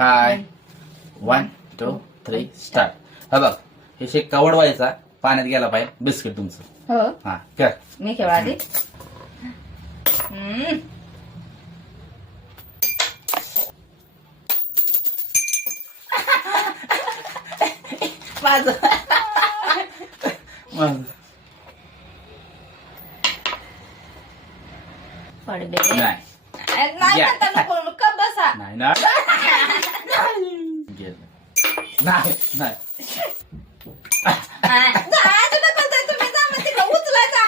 हाय 1 2 3 start. हा बघ हे शेक कवड व्हायचा पाण्यात गेला पाहिजे बिस्किट तुमचं. हो हा कर. मी खेळा आधी. माझं पडबे नाही नाही आता नको का बसा. नाही ना गेलं. नाही नाही तुम्ही जा मग तिकडं उचलायचं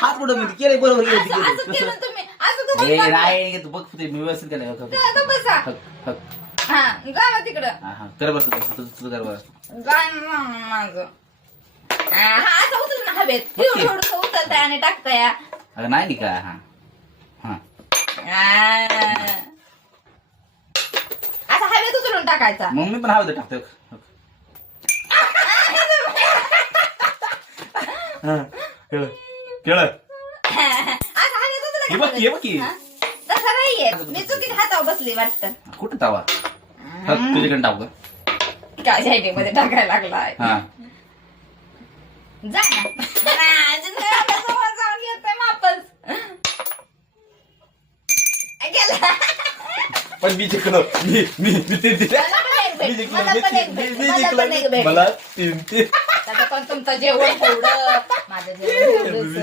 हात पुढे म्हणजे केलं बरोबर असं केलं केलं तुम्ही असं तुम्ही नाही तू बघ ते मी व्यवस्थित केलं. आता बसा. हा जा मग तिकडं. हा कर बरं तुझं कर बरं. गाय माझं हा असं उचल ना हवेत थोडस उचलताय आणि टाकताय. अगं नाही काय. हा हा असं हवेत उचलून टाकायचा. मग मी पण हवं टाकतो. केळ असं हवेत हे उचलून बघ हे बघ की तसं नाहीये. मी चुकीत हातावर बसली वाटतं. कुठं तावा तुझ्याकडे टाकू काय साईडिंग मध्ये टाकायला लागलाय. हा जा ना समोर जाऊन येतोय वापस. गेला. पण मी जिंकलो. मी मला 3 त्याचं पण तुमचं जेवण तेवढं माझं जेवण तेवढंच.